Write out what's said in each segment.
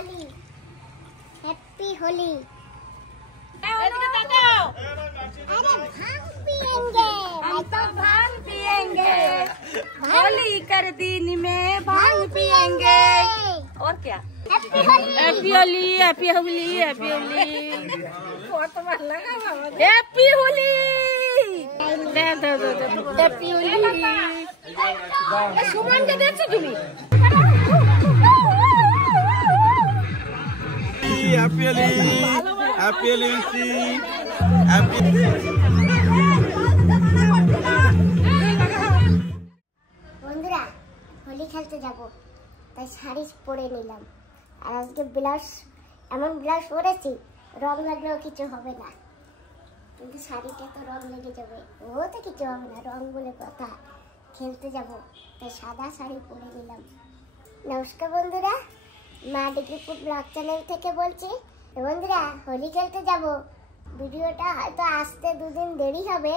Holi happy Holi. এদিকে তাকাও। अरे भांग पिएंगे, मैं तो भांग पिएंगे। होली कर दिन में भांग पिएंगे। और क्या? Happy Holi, happy Holi, happy Holi, happy Holi. बहुत मन लगा बाबा। हैप्पी होली। दे दे दे हैप्पी होली। सुमन के देखছো তুমি? Happy Holi, happy Holi, happy. বন্ধুরা হোলি খেলতে যাব, তাই শাড়ি পরে নিলাম। আর আজকে ব্লাউজ, এমন ব্লাউজ পরেছি রং লাগলেও কিছু হবে না, কিন্তু শাড়িটা তো রং লেগে যাবে। ও তো কিছু হবে না, রং বলে কথা। খেলতে যাব তাই সাদা শাড়ি পরে নিলাম। নমস্কার বন্ধুরা, মা ডিগ্রিপুর ব্লগ চ্যানেল থেকে বলছি। বন্ধুরা হোলি খেলতে যাব, ভিডিওটা হয়তো আসতে দুদিন দেরি হবে।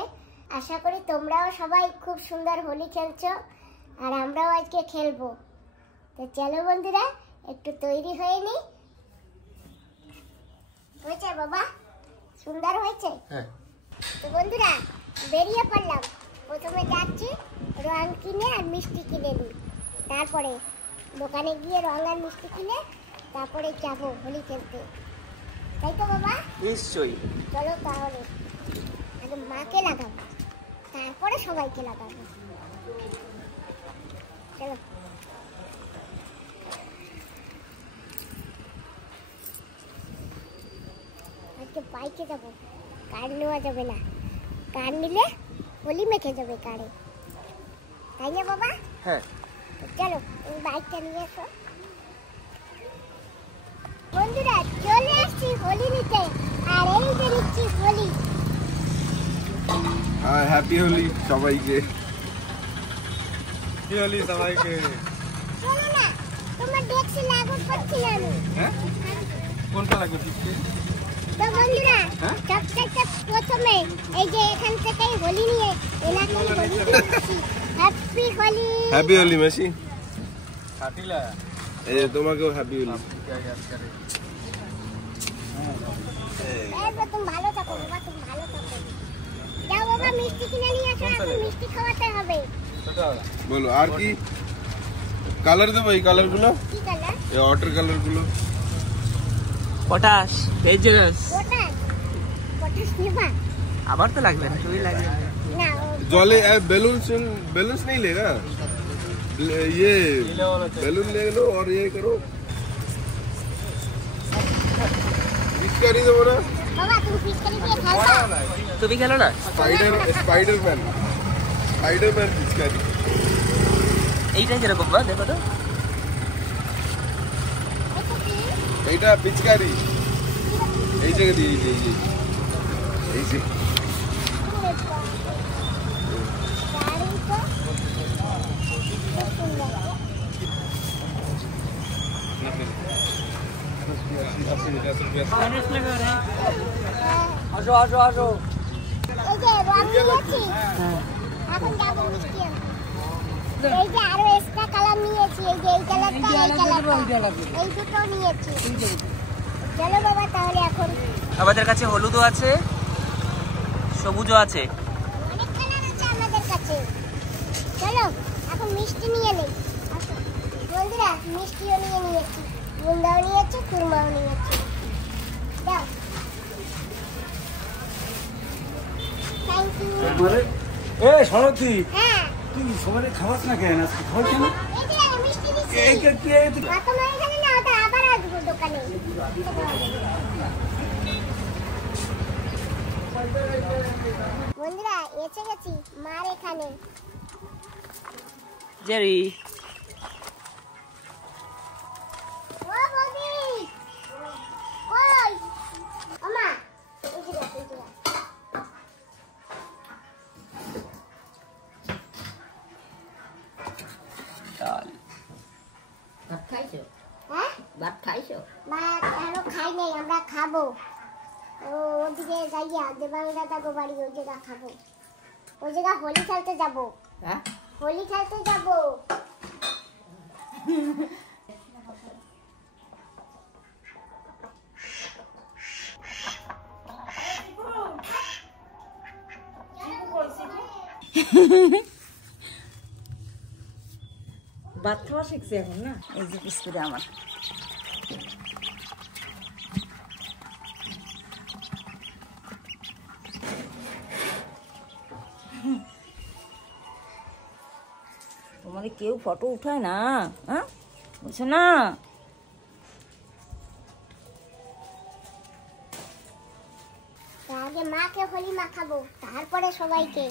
আশা করি তোমরাও সবাই খুব সুন্দর হোলি খেলছো, আর আমরাও আজকে খেলবো। তো চলো বন্ধুরা একটু তৈরি হয়ে নি। হয়েছে বাবা? সুন্দর হয়েছে। তো বন্ধুরা বেরিয়ে পড়লাম। প্রথমে যাচ্ছি রং কিনে আর মিষ্টি কিনে নিই, তারপরে দোকানে গিয়ে রং আর মিষ্টি কিনে তারপরে যাবো হোলি খেলতে, তাই তো বাবা? নিশ্চয়ই। চলো তাহলে আগে মাকে লাগাবো, তারপরে সবাইকে লাগাবো। চলো। আজকে বাইকে যাবো, কার নেওয়া যাবে না। কার নিলে হোলি মেখে যাবে কারে, তাই না বাবা? হ্যাঁ। চলো তুমি বাইকটা নিয়ে এসো। বন্ধুরা চলে আসছি হোলি নিতে, আর এই যে নিচ্ছি হোলি। हैप्पी होली সবাইকে। হ্যাপি হোলি সবাইকে। শোনো না, তোমার দেখছি লাগু করছি না আমি। হ্যাঁ কোনটা লাগবে দিতে? তো বন্ধুরা সবথেকে প্রথমে এই যে এখান থেকে হোলি নিয়ে এনাকে হোলি দিচ্ছি। হ্যাপি হোলি। হ্যাপি হোলি মেসি কাটিলা। এই তোমাকেও হ্যাপি হোলি। তুমি ভালো থাকো বাবা, তুমি ভালো থাকো। যাও বাবা মিষ্টি কিনে নিয়ে আসো, এখন মিষ্টি খাওয়াতে হবে। বলো আর কি কালার দেবো? এই কালার গুলো, কি কালার? এই ওয়াটার কালার গুলো। Potash, pages. পটাশ, পটাশ নিবা? আবার তো লাগবে না, শুই লাগবে না जले बैलून्स नहीं लेगा, ये बैलून ले लो और ये करो। पिचकारी दो ना বাবা, তুমি পিচকারি দিয়ে খেলবা? তুমি খেলো না। स्पाइडरमैन पिचकारी। এইটাই যেরকম না, দেখো তো। এটা কি? এইটা পিচকারি এই জায়গা দিয়ে এই যে আসো আসো আসো। এই যে রং নিয়েছি, এখন যাবো মিষ্টি আনতে। এই যে আরো এক্সট্রা কালার নিয়েছি, এই যে এই কালারটা, এই কালারটা, এই দুটো নিয়েছি। চলো বাবা তাহলে এখন আমাদের কাছে হলুদও আছে, সবুজও আছে। অনেক কালার আছে আমাদের কাছে। চলো এখন মিষ্টি নিয়ে নেই। আসো বন্ধুরা, মিষ্টিও নিয়ে নিয়েছি, বুন্দাও নিয়েছি, কুরমাও নিয়েছি। দাও, থ্যাংক ইউ। এ সরতি, হ্যাঁ তুই সবাই খাওয়াস না কেন? আজকে খাওয়াচ্ছি না। এই যে মিষ্টি দিচ্ছি। এই কে কে কত মারি জানি না, ওটা আবার আসবো দোকানে। বন্ধুরা এসে গেছি মার এখানে। জেরি ও বৌদি, কই? ও মা, এই যে দেখো, এই যে দেখো। ডাল। ভাত খাইছো? হ্যাঁ ভাত খাইছো? ভাত এখনো খাই নাই, আমরা খাবো। ওদিকে যাইয়া দেবাং দাদা বাড়ি, ওই জায়গা খাবো। ওই জায়গা হোলি খেলতে যাবো। হ্যাঁ হোলি খেলতে যাবো। ভাত খাওয়া শিখছে এখন না। এই যে বিস্কুট আমার তোমাদের কেউ ফটো উঠায় না, হ্যাঁ বুঝছো না? আগে মাকে হোলি মাখাবো, তারপরে সবাইকে।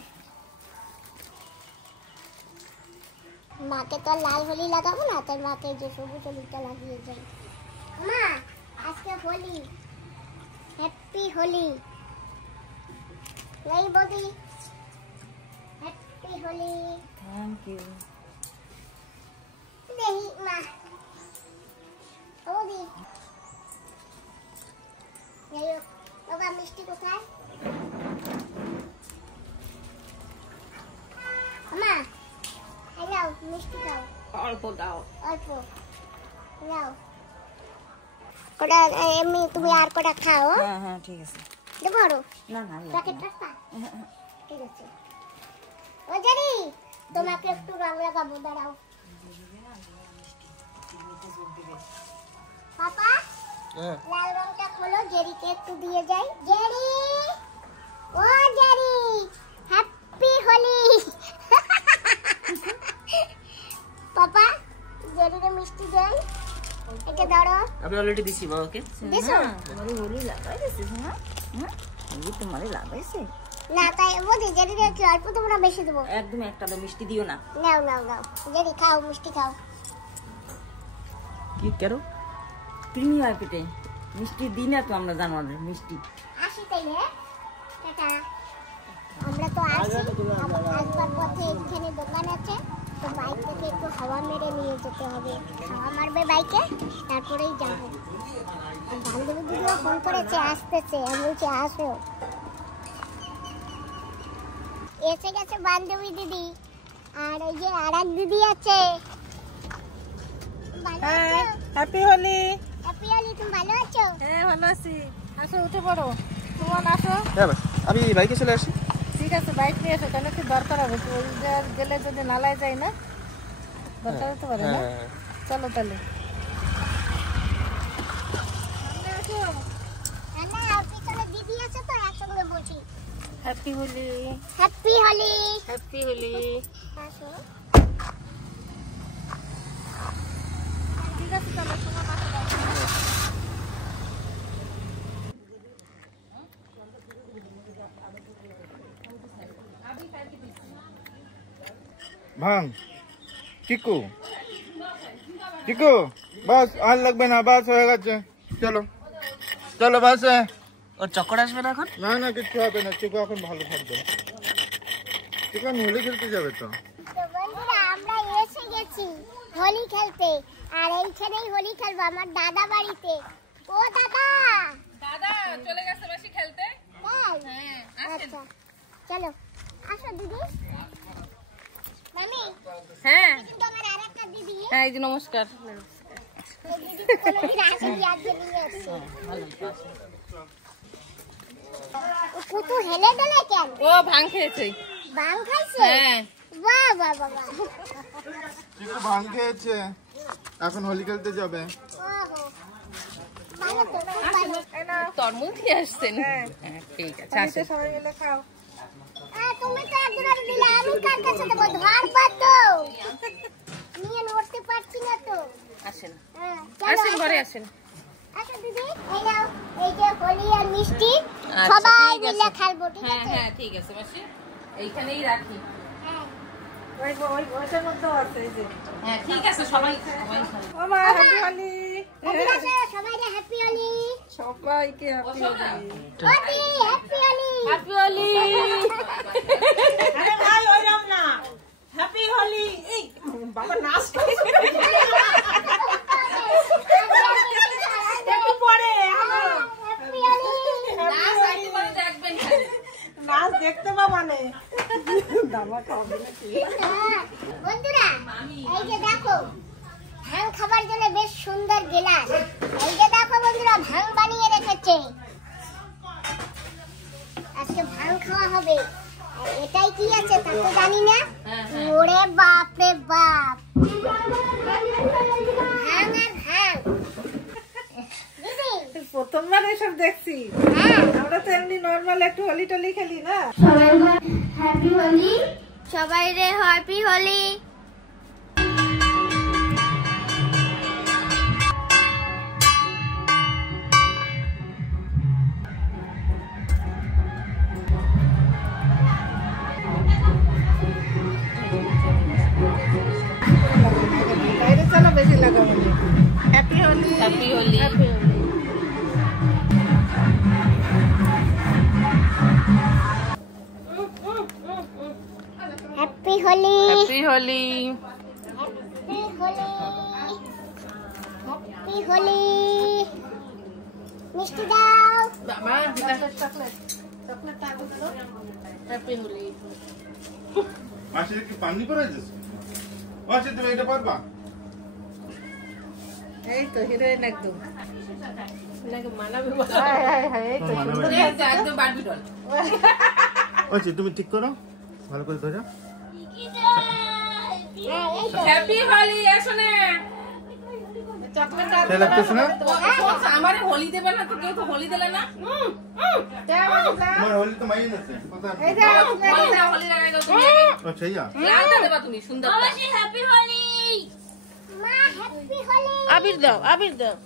মাকে তো আর লাল হোলি লাগাবো না, তাই মাকে যে সবুজ হোলিটা লাগিয়ে যাই। মা আজকে হোলি, হ্যাপি হোলি। এই বদি, হ্যাপি হোলি। Thank you. দেহি মা বদি। বাবা মিষ্টি কোথায়? মা নাও মিষ্টি খাও। অল্প দাও। অল্প নাও। কটা এমনি তুমি আর কটা খাও। হ্যাঁ হ্যাঁ ঠিক আছে। দেবো আরো? না না প্যাকেট রাখবা? ঠিক আছে। ও জানি তোমাকে একটু রং লাগাবো, দাঁড়াও। পাপা লাল রংটা খোলো, জেরিকে একটু দিয়ে যাই। জেরি, ও জেরি, হ্যাপি হোলি। পাপা জেরিকে মিষ্টি দেই, এটা ধরো। আমি অলরেডি দিছি বাবাকে। দিছো? তোমারে হোলি লাগাই দিছিস না? হ্যাঁ হোলি তোমারে লাগাইছে? না তাই বলি জেরিকে একটু অল্প দেবো না বেশি দেবো? একদম একটা তো মিষ্টি দিও না। নাও নাও নাও, জেরি খাও, মিষ্টি খাও। কি কেন? কৃমি হয় পেটে, মিষ্টি দিই না তো আমরা জানোয়ারের মিষ্টি। আসি তাইলে, টাটা। আমরা তো আসি, আসবার পথে এখানে দোকান আছে, তো বাইক থেকে একটু হাওয়া মেরে নিয়ে যেতে হবে। হাওয়া মারবে বাইকে, তারপরেই যাবো। বান্ধবী দিদিও ফোন করেছে, আসতেছে। আমি বলছি আসো। এসে গেছে বান্ধবী দিদি, আর ওই যে আর এক দিদি আছে। ভালো আছো? হ্যাপি হোলি। হ্যাপি হোলি। তুমি ভালো আছো? হ্যাঁ ভালো আছি। আসো উঠে পড়ো। তোমার আসো। আমি বাইকে চলে আসি। ঠিক আছে বাইক নিয়ে এসো, কেন কি দরকার হবে? ওই গেলে যদি নালায় যাই না, দরকার হতে পারে না। চলো তাহলে। দিদি আছে তো, একসঙ্গে বলছি happy Holi. Happy Holi. Happy Holi. আসো। ঠিক আছে চলো, তোমার পাশে দাও। ভাঙ চিকু, চিকু বাস আর লাগবে না, বাস হয়ে গেছে। চলো চলো বাসে। ওর চক্কর আসবে না এখন? না না কিছু হবে না, চিকু এখন ভালো থাকবে। চিকু হোলি খেলতে যাবে তো। তো বন্ধুরা আমরা এসে গেছি হোলি খেলতে, আর এইখানেই হোলি খেলবো আমার দাদা বাড়িতে। ও দাদা। দাদা চলে গেছে বেশি খেলতে। তাই? আচ্ছা চলো আসো দিদি। মামি হ্যাঁ কিন্তু আমার আরেকটা দিদি, হ্যাঁ এই যে নমস্কার। এই দিদি কোনোদিন আসেনি, আজকে নিয়ে এসেছে। ও কত হেলে ডেলে কেন? ও ভাং খেয়েছে। ভাং খাইছে? হ্যাঁ। বাহ বাহ বাহ বাহ। চিকু ভাঙ খেয়েছে, এখন হোলি খেলতে যাবে। ওহো ভালো তো, খুব ভালো। তরমুজ দিয়ে আসছেন। হ্যাঁ ঠিক আছে আসো। সবাই মিলে খাও। তুমি তো একবার দিলে, আমি কার কাছে দেবো? ধরবা তো, নিয়ে নড়তে পারছি না তো। আসেন হ্যাঁ, আসেন চলো ঘরে আসো। আসেন। আসো দিদি, এই নাও, এই যে হোলি আর মিষ্টি, আচ্ছা, সবাই ঠিক আছে। মিলে খেলবো, ঠিক হ্যাঁ আছে? হ্যাঁ ঠিক আছে মাসি, এইখানেই রাখি। হ্যাঁ। ওইটার মধ্যেও আছে এই যে। হ্যাঁ ঠিক আছে সবাই সবাই খাবে। ও মা হ্যাপি হোলি। এদিকে আসো, সবাইকে হ্যাপি হোলি। সবাইকে হ্যাপি হোলি। ওদি হ্যাপি হোলি। হ্যাপি হোলি। আরে ভাই ওইরকম না, হ্যাপি হোলি। এই বাবা নাচ একটু পরে হ্যাপি হোলি। নাচ আইতে পারে দেখবেন খালি। নাচ দেখতে পাবা না। হ্যাঁ, বন্ধুরা এই যে দেখো ভাং খাবার জন্য বেশ সুন্দর গেলাস। এই যে দেখো বন্ধুরা ভাং বানিয়ে রেখেছে, আজকে ভাং খাওয়া হবে। আর এটাই কি আছে তা তো জানি না। ওরে বাপ রে বাপ, হ্যাঁ হ্যাঁ প্রথমবার এসব দেখছি। আমরা তো এমনি নর্মাল একটু হোলি টোলি খেলি না। হ্যাপি হোলি, সবাই রে হ্যাপি হোলি। বাইরে চলো বেশি লাগাবো। Happy Holi, happy Holi. Happy Holi. Happy Holi, happy Holi. Happy Holi, happy Holi. মিষ্টি দাও। বাবা হ্যাপি হোলি। মাসির কি পানি পড়াইছিস? মাসি তুমি এটা পারবা? এই তো হিরোইন একদম। একদম বারবি ডল। আচ্ছা তুমি ঠিক করো, ভালো করে ধরো। হ্যাপি হোলি। এসো না সে লাগতেছে না? আমার হোলি দেবে না তো, কেউ তো হোলি দিলে না। তোমার হোলি তো মাইন আছে কথা। হোলি লাগাই দাও তুমি। আচ্ছা ইয়া লালটা দেবা তুমি সুন্দর। হ্যাপি হোলি মা, হ্যাপি হোলি। আবির দাও, আবির দাও।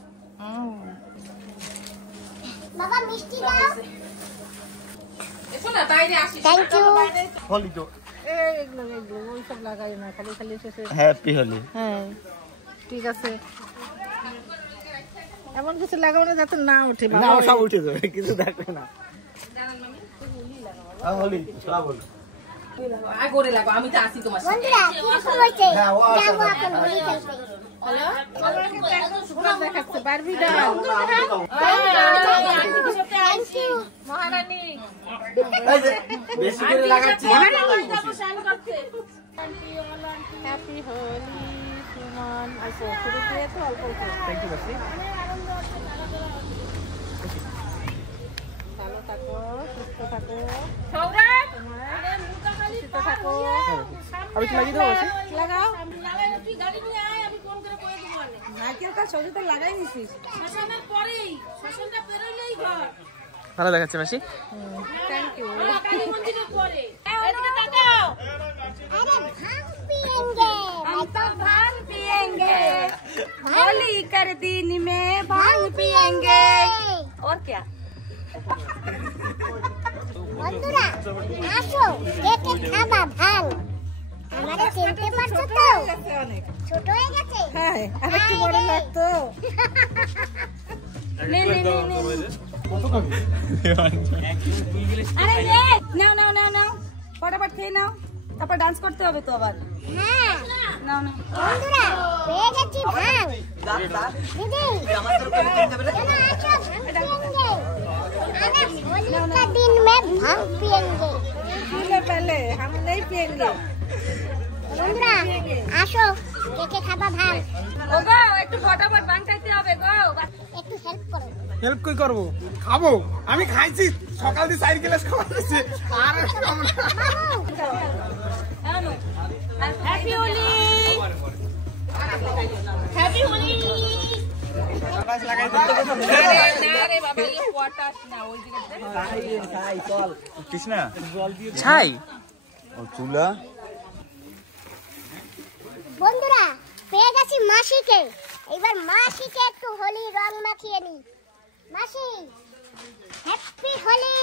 বাবা মিষ্টি দাও। এসো না বাইরে আসি। Thank you. হোলি তো এগুলো ওইসব লাগাই না, খালি খালি শেষে। হ্যাপি হোলি। হ্যাঁ ঠিক আছে, এমন কিছু লাগাবো না যাতে না উঠে। না সব উঠে যাবে, কিছু দেখবে না। হোলি শ্রাবণ আয় করে লাগো, আমি তো আসি তোমার সাথে। বন্ধুরা কি রকম হয়েছে? যাবো এখন হোলি খেলতে। দেখাচ্ছে বারবি ডাল। থ্যাংক ইউ মহারানী। বেশি করে লাগাচ্ছি। হ্যাপি হোলি সুমন। আচ্ছা শুরু দিয়ে তো অল্প অল্প। থ্যাংক ইউ বাসি। ভালো থাকো, সুস্থ থাকো, সৌরভ সুস্থ থাকো। আমি কি লাগিয়ে দেবো বাসি? লাগাও। তুই গাড়ি নিয়ে আয়, আমি ফোন করে বলে দিব। নারকেলটা ছবি তো লাগাই নিছিস। শ্মশানের পরেই, শ্মশানটা পেরোলেই ঘর। ভালো দেখাচ্ছে মাসি। Thank you. কালী মন্দিরের পরে। এদিকে তাকাও। अरे भांग पिएंगे, मैं तो भांग पिएंगे, होली कर दिन में भांग पिएंगे। और क्या? বন্ধুরা আসো কেটে খাবা ভাঙ। আমারে চিনতে পারছো তো? অনেক। ছোট হয়ে গেছে। হ্যাঁ আরেকটু বড় লাগতো। नहीं नहीं नहीं नहीं। अरे ये नाও নাও নাও নাও फटाफट খেয়ে নাও, তারপর ডান্স করতে হবে তো আবার। হ্যাঁ নাও নাও। বন্ধুরা পেয়ে গেছি ভাঙ। দিদি चलो आसो भांग पिएंगे। अरे होली का दिन में भांग पिएंगे। पीले पहले हम नहीं पिएंगे। বন্ধুরা আসো কেটে খাবা ভাঙ। ও গো একটু ফটাফট বান খাইতে হবে গো। একটু হেল্প করো। হেল্প কই করবো? খাবো, আমি খাইছি সকাল দিয়ে 4 গ্লাস খাওয়া হয়েছে। আর খাবো না। হ্যাপি হোলি। হ্যাপি হোলি। না রে বাবা, এই পটাশ না, ওই দিকে কৃষ্ণা ছাই ও চুলা। বন্ধুরা পেয়ে গেছি মাসিকে। এবার মাসিকে একটু হোলি রং মাখিয়ে নি। মাসি হ্যাপি হোলি।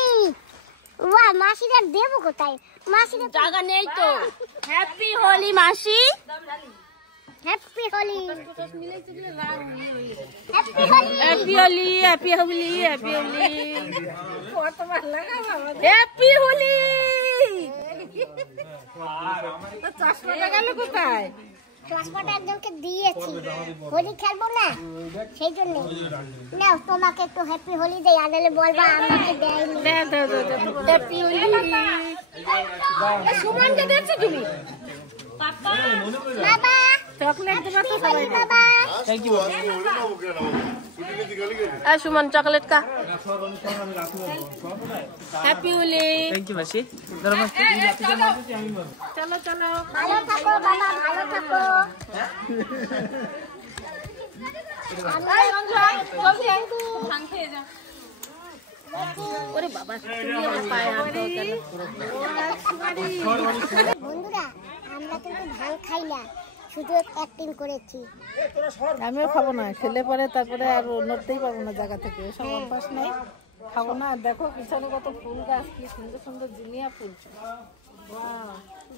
ওয়া মাসিরা দেবো কোথায়? মাসিরা জায়গা নেই তো। হ্যাপি হোলি মাসি। Happy Holi. Happy Holi. Happy Holi, happy Holi, happy Holi. কতবার লাগাবো আমাদের? হ্যাপি হোলি। তো চশমাটা গেল কোথায়? চশমাটা একজনকে দিয়েছি, হোলি খেলবো না সেই জন্য। নাও তোমাকে একটু হ্যাপি হোলি দেই, আনালে বলবা আমাকে দেয়নি। হ্যাপি হোলি। সুমনকে দেখছো তুমি? বাবা চকলেট দেবা তো সবাই বাবা थैंक यू सुमन चॉकलेट का हैप्पी होली थैंक यू मासी चलो चलो ভালো থাকো বাবা ভালো থাকো ওরে বাবা তুমি আমার পায়ে হাত দাও কেন? বন্ধুরা আমরা কিন্তু ধান খাই না শুধু অ্যাক্টিং করেছি আমিও খাবো না, খেলে পরে তারপরে আর নড়তেই পারবো না জায়গা থেকে, সব অভ্যাস নেই, খাবো না। আর দেখো পিছনে কত ফুল গাছ, কি সুন্দর সুন্দর জিনিয়া ফুল,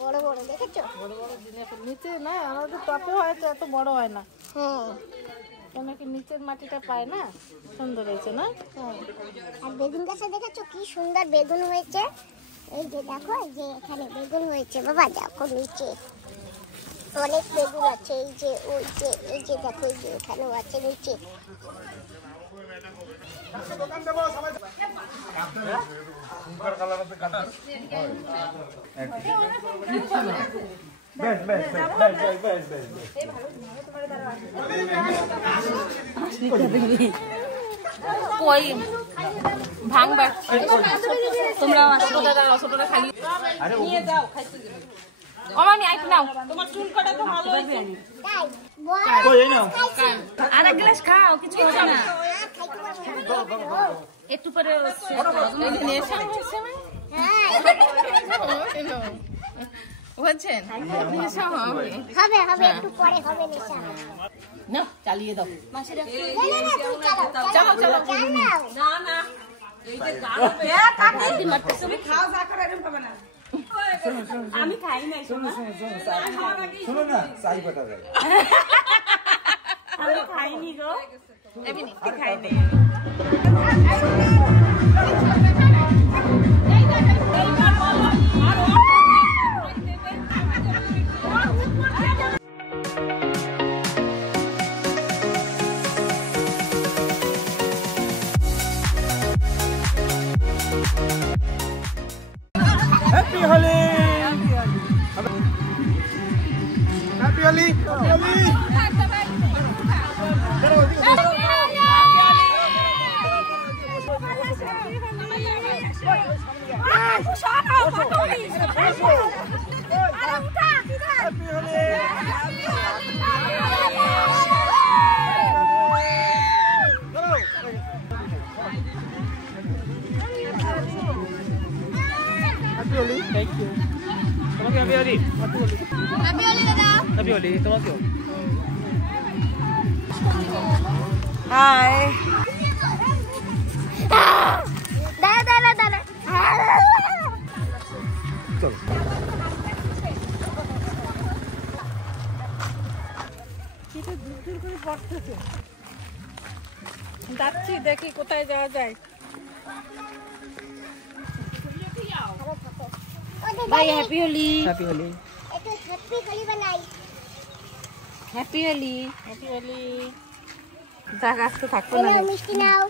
বড় বড় দেখেছো বড় বড় জিনিয়া ফুল। নিচে না, আমাদের টপে হয়তো এত বড় হয় না, হ্যাঁ কেন কি নিচের মাটিটা পায় না, সুন্দর হয়েছে না। আর বেগুন গাছে দেখেছো কি সুন্দর বেগুন হয়েছে, এই যে দেখো এই যে এখানে বেগুন হয়েছে বাবা, দেখো নিচে অনেক বেগুন আছে, এই যে ওই যে এই যে দেখো এই যে এখানেও আছে নিচে। কই ভাঙবা তোমরা ছোটটা ছোটটা খালি নিয়ে যাও খাইতে যাও আমানি আইতে নাও তোমার চুল কাটা তো ভালো হইছে তাই বল কই এই নাও আর এক গ্লাস খাও কিছু হবে না একটু পরে নিয়ে এসে বুঝছেন নেশা হবে হবে হবে একটু পরে হবে নেশা না চালিয়ে দাও না না না তুমি চালাও চলো চালাও না না এই যে গাল তুমি খাও যা করে এরকম হবে না আমি খাই নাই শোনো শোনো না চাই পাটা যায় আমি খাইনি গো এমনি খাইনি happy Holi happy Holi thank you তোমাকে हैप्पी होली हैप्पी होली তোমাকে হাই দাঁড়া দাঁড়া দাঁড়া চলো যাচ্ছি, দেখি কোথায় যাওয়া যায়। ভাই হ্যাপি হোলি हैप्पी होली একটু হ্যাপি হোলি বানাই হ্যাপি হোলি হ্যাপি হোলি। যাক আজকে থাকবো না নাও মিষ্টি নাও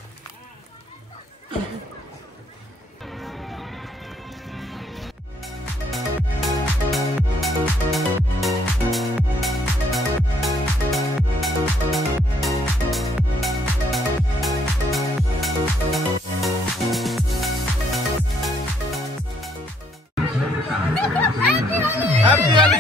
हैप्पी होली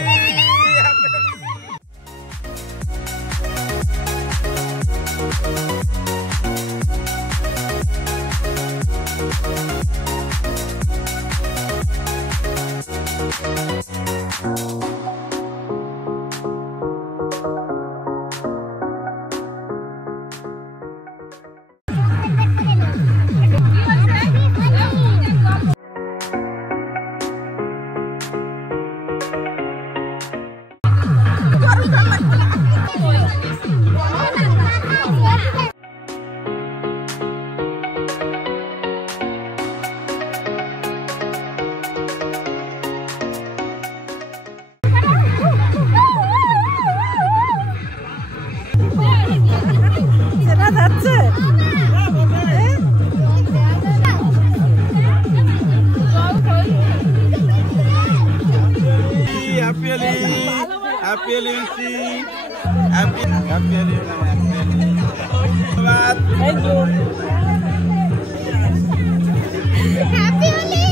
খুশি happy happy Holi thank you happy Holi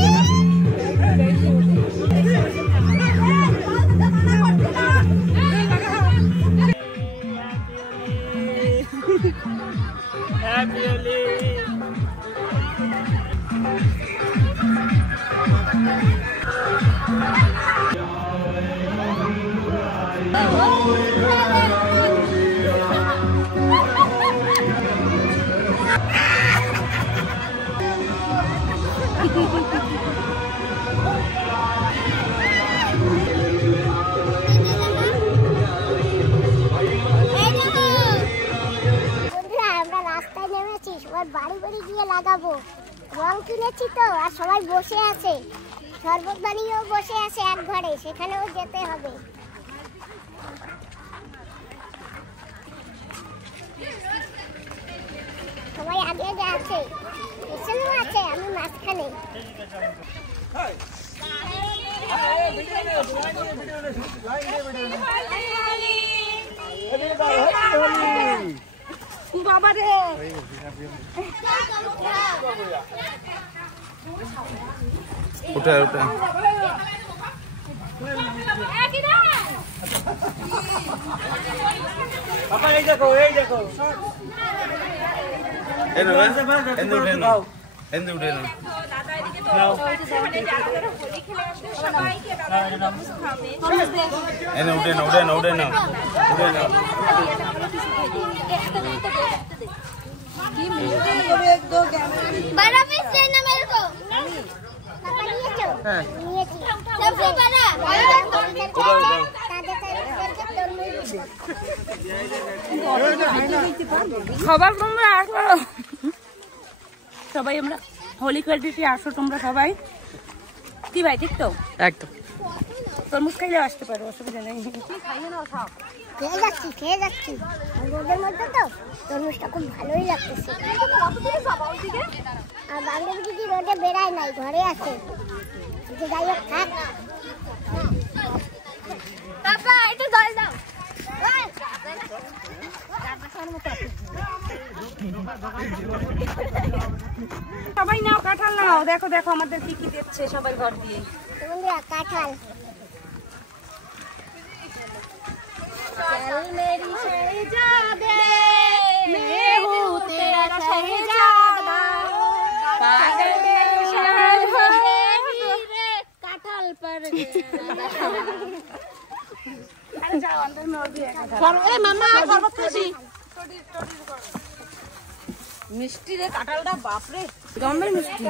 happy Holi বাড়ি বাড়ি গিয়ে লাগাবো রং কিনেছি তো আর সবাই বসে আছে শরবত বানিয়েও বসে আছে এক ঘরে সেখানেও যেতে হবে সবাই আগে যাচ্ছে পেছনেও আছে আমি মাঝখানে বাবা রে উঠা উঠা পাপা এই দেখো এনো এনো এনো এনো উঠে না এনো উঠে না উঠে না উঠে না উঠে না बड़ा पीस देना मेरे को पापा नियेছো নিয়েছি सबसे बड़ा সবাই তোমরা আসো সবাই আমরা হোলি খেলতে আসো তোমরা সবাই কি ভাই ঠিক তো একদম তরমুজ খাইলে আসতে পারো অসুবিধা নেই খেয়ে যাচ্ছি রোদের মধ্যে তো তরমুজটা খুব ভালোই লাগতেছে আর বান্ধবী দিদি রোদে বেড়ায় নাই ঘরে আছে যাই হোক থাক পাপা একটু জল দাও সবাই নাও কাঁঠাল নাও দেখো দেখো আমাদের কি কি দিচ্ছে সবাই ঘর দিয়ে বন্ধুরা কাঁঠাল चल मेरी शहजादे मैं हूँ तेरा शहजादा पागल मेरे शहर हीरे काठल पर अरे जाओ अंदर में और भी है ए मामा शरबत खासी मिष्टी रे काठालটা বাপ রে गंभीर मिष्टी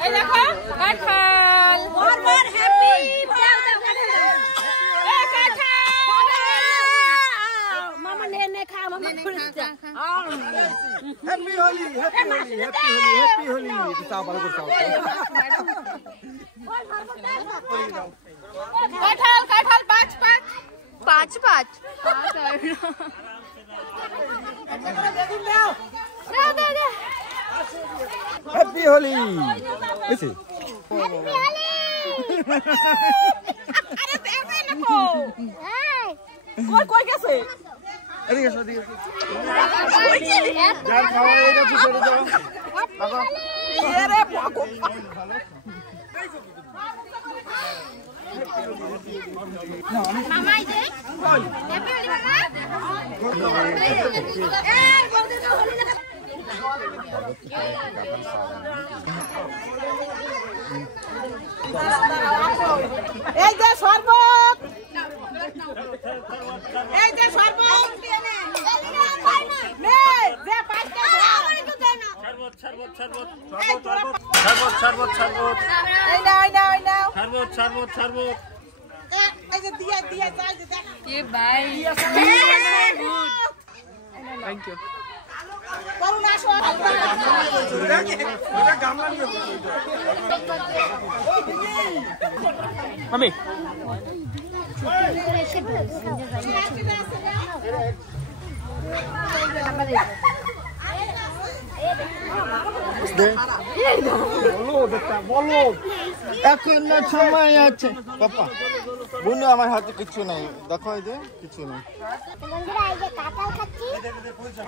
এই দেখো কাঁঠাল বারবার হ্যাপি মামা নে খা মামা হ্যাপি হোলি হ্যাপি হোলি তাও ভালো করে খাও কাঁঠাল কাঁঠাল পাঁচ পাঁচ পাঁচ পাঁচ হ্যাপি হোলি এসে हैप्पी होली अरे देखो इनको কই গেছে এদিকে এসো এদিকে যার খাওয়া হয়ে গেছে চলে যাও বাবা এরে পাগো मामा इधर हैप्पी होली मामा ए बोल दे होली लगा এই যে শরবত এই যে শরবত নে যে পাঁচটা শরবত শরবত শরবত শরবত এই নাও এই নাও এই নাও শরবত শরবত শরবত এই যে দিয়া দিয়া চাই যে দেখ ये भाई থ্যাংক ইউ করুন আসো ওটা গামলা নিয়ে মামি বলো দেখতা বলো এখনো সময় আছে পাপা বুনু আমার হাতে কিছু নাই দেখো এই যে কিছু নেই বন্ধুরা এই যে কাঁঠাল খাচ্ছি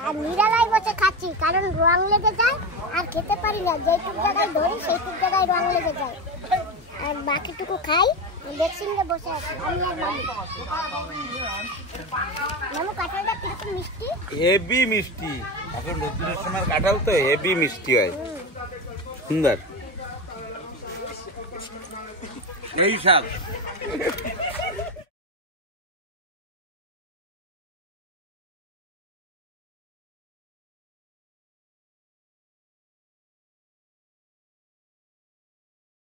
আর নিরালাই বসে খাচ্ছি কারণ রং লেগে যায় আর খেতে পারি না যেটুক জায়গায় ধরি সেইটুক জায়গায় রং লেগে যায় আর বাকিটুকু খাই দেখছিনে বসে আছি আমি আর মামু মামু কাঁঠালটা কিরকম মিষ্টি হেভি মিষ্টি এখন রোদ্দুরের সময় কাঁঠাল তো হেভি মিষ্টি হয় সুন্দর এই শাক